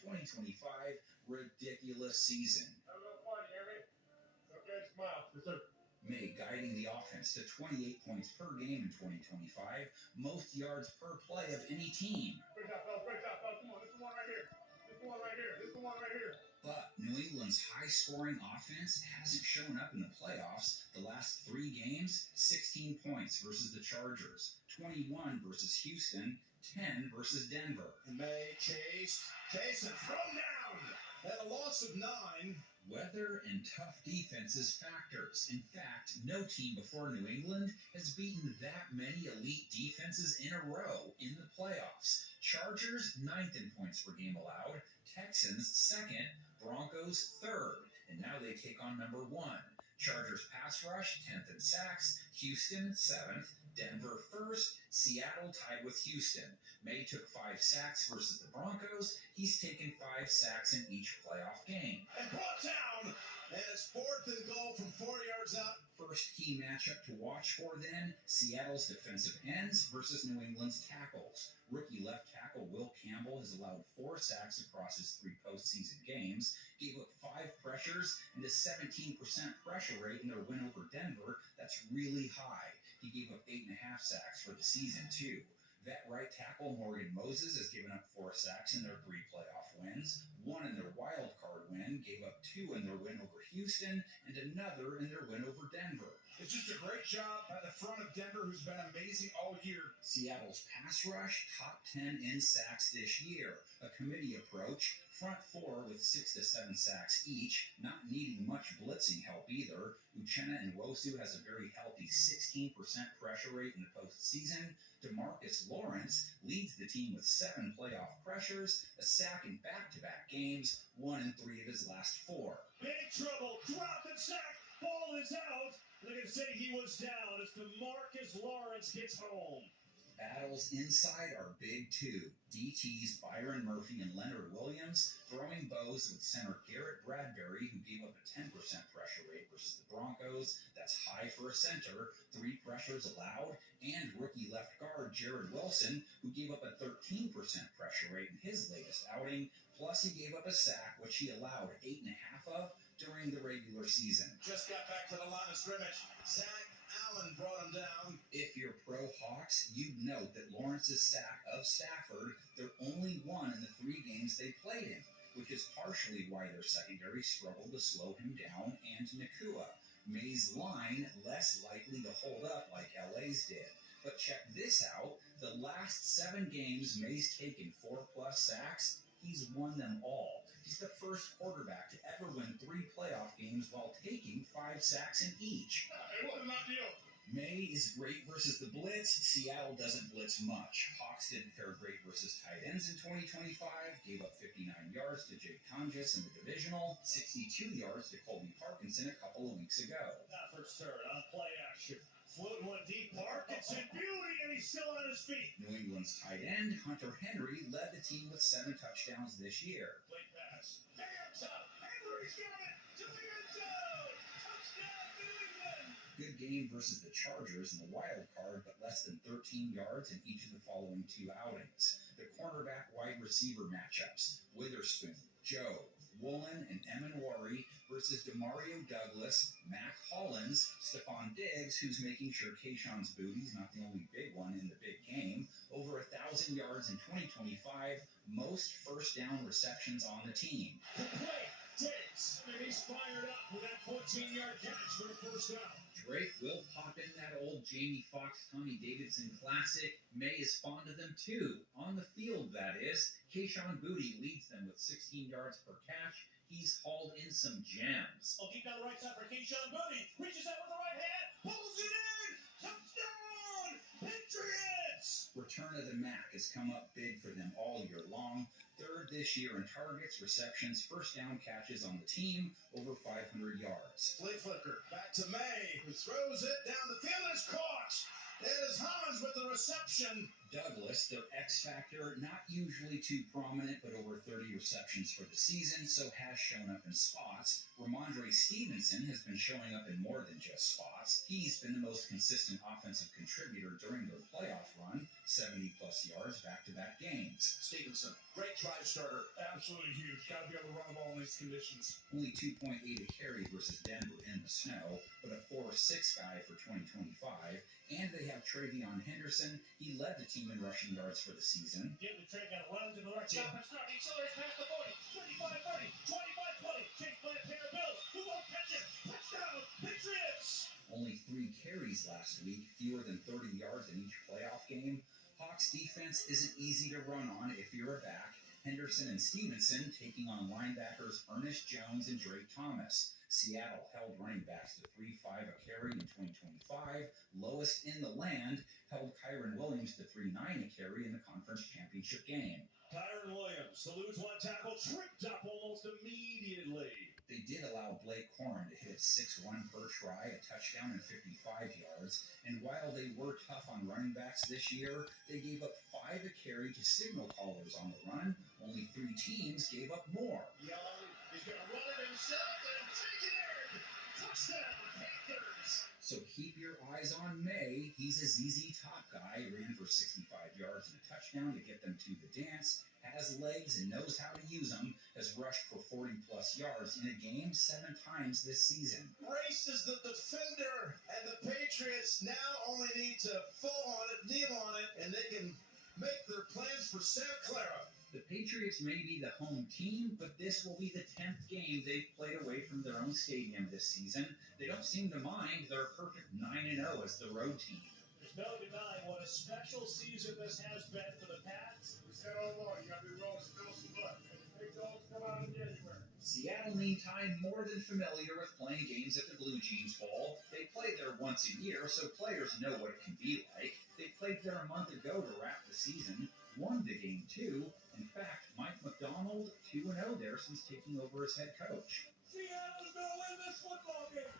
2025 ridiculous season. Have a little fun, you hear me? Okay, smile. Yes, sir. May guiding the offense to 28 points per game in 2025, most yards per play of any team. Great job, fellas. Great job, fellas. Come on, this is the one right here. This is the one right here. This is the one right here. But New England's high-scoring offense hasn't shown up in the playoffs. The last 3 games, 16 points versus the Chargers, 21 versus Houston, 10 versus Denver. May chased, and thrown down. At a loss of 9. Weather and tough defenses factors. In fact, no team before New England has beaten that many elite defenses in a row in the playoffs. Chargers, 9th in points per game allowed. Texans, 2nd. Broncos, 3rd. And now they take on number 1. Chargers pass rush, 10th in sacks. Houston, 7th. Denver, 1st. Seattle tied with Houston. May took 5 sacks versus the Broncos. He's taken 5 sacks in each playoff game. And brought down. And it's 4th and goal from 4 yards out. First key matchup to watch for then, Seattle's defensive ends versus New England's tackles. Rookie left tackle Will Campbell has allowed 4 sacks across his 3 postseason games, gave up 5 pressures, and a 17% pressure rate in their win over Denver. That's really high. He gave up 8.5 sacks for the season, too. Vet right tackle Morgan Moses has given up 4 sacks in their 3 playoff wins, 1 in their wild card win, gave up 2 in their win over Houston, and another in their win over Denver. It's just a great job by the front of Denver, who's been amazing all year. Seattle's pass rush, top 10 in sacks this year. A committee approach, front 4 with 6 to 7 sacks each, not needing much blitzing help either. Uchenna and Nwosu has a very healthy 16% pressure rate in the postseason. DeMarcus Lawrence leads the team with 7 playoff pressures, a sack in back-to-back games, 1 in 3 of his last 4. Big trouble, drop and sack, ball is out. They're going to say he was down as DeMarcus Lawrence gets home. Battles inside are big too. DT's Byron Murphy and Leonard Williams throwing bows with center Garrett Bradbury, who gave up a 10% pressure rate versus the Broncos. That's high for a center, 3 pressures allowed, and rookie left guard Jared Wilson, who gave up a 13% pressure rate in his latest outing. Plus, he gave up a sack, which he allowed 8.5 of during the regular season. Just got back to the line of scrimmage. Zach Allen brought him down. If you're pro Hawks, you'd note that Lawrence's sack of Stafford, they're only 1 in the 3 games they played in, which is partially why their secondary struggled to slow him down, and Nakua. May's line less likely to hold up like LA's did. But check this out. The last 7 games May's taken 4+ sacks. He's won them all. He's the first quarterback to ever win 3 playoff games while taking 5 sacks in each. It wasn't my deal. May is great versus the blitz. Seattle doesn't blitz much. Hawks didn't fare great versus tight ends in 2025. Gave up 59 yards to Jake Tonjes in the divisional, 62 yards to Colby Parkinson a couple of weeks ago. First third on play action. Floating one deep. Parkinson, beauty, and he's still on his feet. New England's tight end, Hunter Henry, led the team with 7 touchdowns this year. Play pass. Hands up. Henry's got it to the end zone. Touchdown, New England. Good game versus the Chargers in the wild card, but less than 13 yards in each of the following 2 outings. The cornerback wide receiver matchups, Witherspoon, Joe, Woolen, and Emanwari versus Demario Douglas, Mac Hollins, Stephon Diggs, who's making sure Keyshawn's Booty's not the only big one in the big game, over 1,000 yards in 2025, most first down receptions on the team. The play, Diggs, and he's fired up with that 14-yard catch for a first down. Drake will pop in that old Jamie Foxx, Tommy Davidson classic. May is fond of them too. On the field, that is. Keyshawn Booty leads them with 16 yards per catch. He's hauled in some gems. I'll keep down the right side for Keyshawn Booty. Reaches out with the right hand. Pulls it in. Touchdown, Patriots! Return of the Mac has come up big for them all year long. 3rd this year in targets, receptions, first down catches on the team, over 500 yards. Play flicker. Back to May, who throws it down the field. It's caught. It is Hollins with the reception. Douglas, their X factor, not usually too prominent, but over 30 receptions for the season, so has shown up in spots. Ramondre Stevenson has been showing up in more than just spots. He's been the most consistent offensive contributor during their playoff run, 70+ yards back-to-back games. Stevenson, great drive starter. absolutely huge. Got to be able to run the ball in these conditions. Only 2.8 a carry versus Denver in the snow, but a 4.6 guy for 2025. And they have Travion Henderson. He led the team in rushing yards for the season. Give the Trey, got to run to the right. Stop and start. Accelerates past the 40. 35-30. 25-20. Chase by a pair of Bills. Who won't catch it? Touchdown, Patriots! Only 3 carries last week, fewer than 30 yards in each playoff game. Hawks defense isn't easy to run on if you're a back. Henderson and Stevenson taking on linebackers Ernest Jones and Drake Thomas. Seattle held running backs to 3.5 a carry in 2025. Lowest in the land held Kyron Williams to 3.9 a carry in the conference championship game. Kyron Williams eludes one tackle, tripped up almost immediately. They did allow Blake Corn to hit 6-1 per try, a touchdown and 55 yards. And while they were tough on running backs this year, they gave up 5 a carry to signal callers on the run. Only 3 teams gave up more. Young is going to run it himself and take it in. Touchdown, Panthers. So keep your eyes on May. He's a ZZ Top guy, ran for 65 yards and a touchdown to get them to the dance, has legs and knows how to use them, has rushed for 40-plus yards in a game 7 times this season. Race is the defender, and the Patriots now only need to fall on it, kneel on it, and they can make their plans for Santa Clara. The Patriots may be the home team, but this will be the 10th game they've played away from their own stadium this season. They don't seem to mind. They're a perfect 9-0 as the road team. There's no denying what a special season this has been for the Pats. We said all along, you got to be willing to spill some blood. Big dogs come out in January. Seattle, meantime, more than familiar with playing games at the Blue Jeans Bowl. They play there once a year, so players know what it can be like. They played there a month ago to wrap the season, won the game too. In fact, Mike McDonald, 2-0 there since taking over as head coach. Seattle's going to win this football game.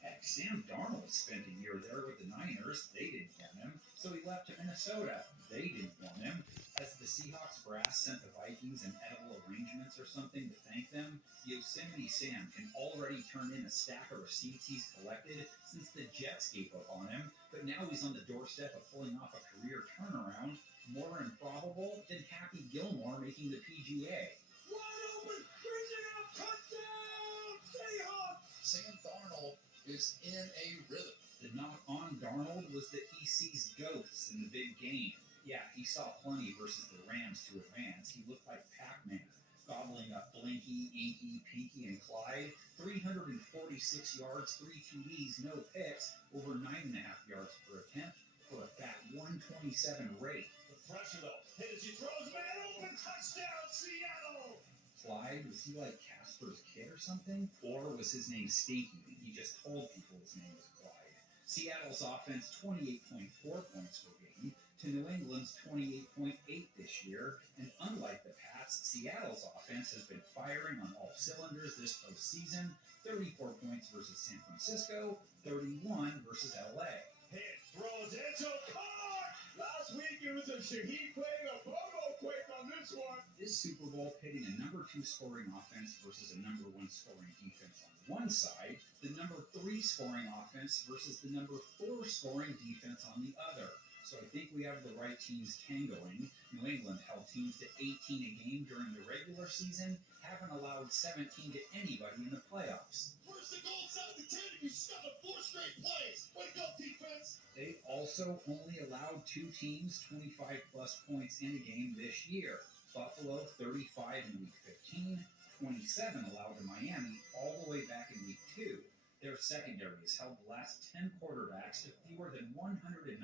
Heck, Sam Darnold spent a year there with the Niners. They didn't want him, so he left to Minnesota. They didn't want him. As the Seahawks brass sent the Vikings an edible arrangements or something to thank them, Yosemite Sam can already turn in a stack of receipts he's collected since the Jets gave up on him, but now he's on the doorstep of pulling off a career turnaround. More improbable than Happy Gilmore making the PGA. Wide open, reaching out, touchdown, Seahawks! Sam Darnold is in a rhythm. The knock on Darnold was that he sees ghosts in the big game. Yeah, he saw plenty versus the Rams to advance. He looked like Pac-Man, gobbling up Blinky, Inky, Pinky, and Clyde. 346 yards, 3 TDs, no picks, over 9.5 yards per attempt for a fat 127 rate. The pressure, though. Hit as he throws, man open, touchdown, Seattle! Clyde, was he like Casper's kid or something? Or was his name Stinky and he just told people his name was Clyde? Seattle's offense, 28.4 points per game to New England's 28.8 this year. And unlike the Pats, Seattle's offense has been firing on all cylinders this postseason. 34 points versus San Francisco, 31 versus LA. Hit, throws, Enzo caught! Last week it was a Shaheed quake, a Bobo quake on this one. This Super Bowl pitting a number 2 scoring offense versus a number 1 scoring defense on one side, the number 3 scoring offense versus the number 4 scoring defense on the other. So I think we have the right teams tangoing. New England held teams to 18 a game during the regular season, haven't allowed 17 to anybody in the playoffs. Where's the goal side of the 10 if you stuck up 4 straight plays? Way to go, defense! They also only allowed 2 teams 25-plus points in a game this year. Buffalo, 35 in Week 15, 27 allowed to Miami all the way back in Week 2. Their secondary has held the last 10 quarterbacks to fewer than 195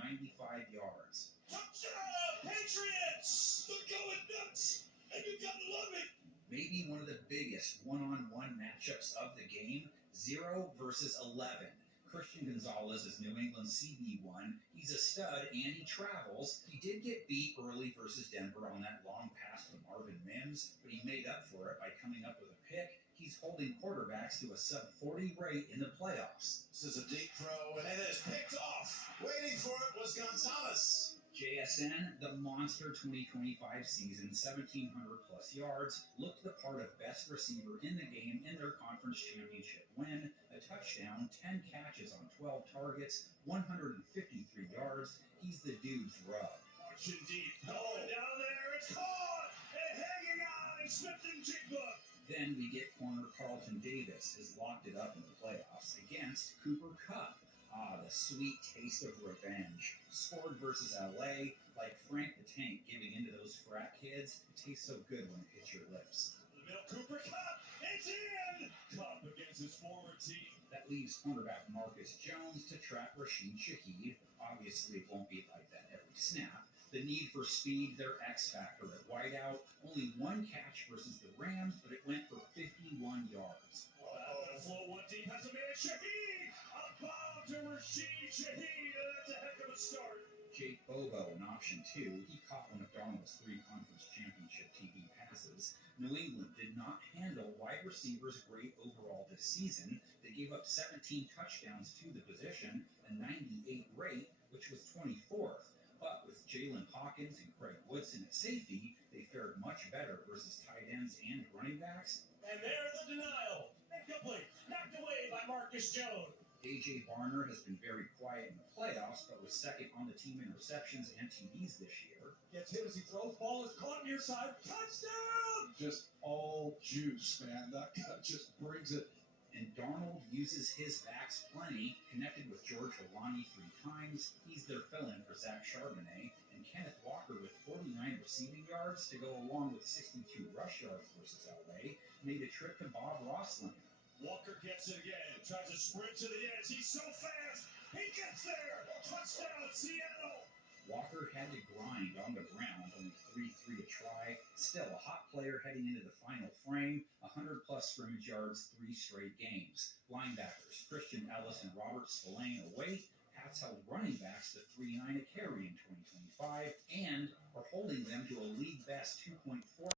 yards. Touchdown, Patriots! They're going nuts, and you gotta love it! Maybe one of the biggest one-on-one matchups of the game, 0 versus 11. Christian Gonzalez is New England's CB1. He's a stud, and he travels. He did get beat early versus Denver on that long pass to Marvin Mims, but he made up for it by coming up with a pick. He's holding quarterbacks to a sub-40 rate in the playoffs. This is a deep throw, and it is picked off. Waiting for it was Gonzalez. JSN, the monster 2025 season, 1,700-plus yards, looked the part of best receiver in the game in their conference championship win, a touchdown, 10 catches on 12 targets, 153 yards. He's the dude's rub. Watching deep, going down there, it's caught! Then we get corner Carlton Davis has locked it up in the playoffs against Cooper Kupp. The sweet taste of revenge. Scored versus LA, like Frank the Tank giving into those frat kids. It tastes so good when it hits your lips. The middle Cooper Kupp, it's in! Kupp against his former team. That leaves cornerback Marcus Jones to trap Rashid Shaheed. Obviously, it won't be like that every snap. The need for speed, their X factor at wideout. Only one catch versus the Rams, but it went for 51 yards. Wow, flow one deep, has a man, Shaheed! A bomb to Rashid Shaheed, and that's a heck of a start. Jake Bobo in option 2, he caught one of Darnold's 3 conference championship TD passes. New England did not handle wide receivers great overall this season. They gave up 17 touchdowns to the position, a 98 rate, which was 24th. But with Jalen Hawkins and Craig Woodson at safety, they fared much better versus tight ends and running backs. And there the denial. Incomplete. Knocked away by Marcus Jones. A.J. Barner has been very quiet in the playoffs, but was second on the team in receptions and TDs this year. Gets hit as he throws. Ball is caught near side. Touchdown! Just all juice, man. That guy just brings it. And Darnold uses his backs plenty, connected with George Holani 3 times. He's their fill-in for Zach Charbonnet, and Kenneth Walker with 49 receiving yards to go along with 62 rush yards versus LA, made a trip to Bob Rossland. Walker gets it again, tries to sprint to the edge. He's so fast, he gets there. Touchdown, Seattle. Walker had to grind on the ground, only 3-3 to try. Still a hot player heading into the final frame, 100-plus scrimmage yards, 3 straight games. Linebackers Christian Ellis and Robert Spillane away. Pats held running backs to 3.9 a carry in 2025 and are holding them to a league-best 2.4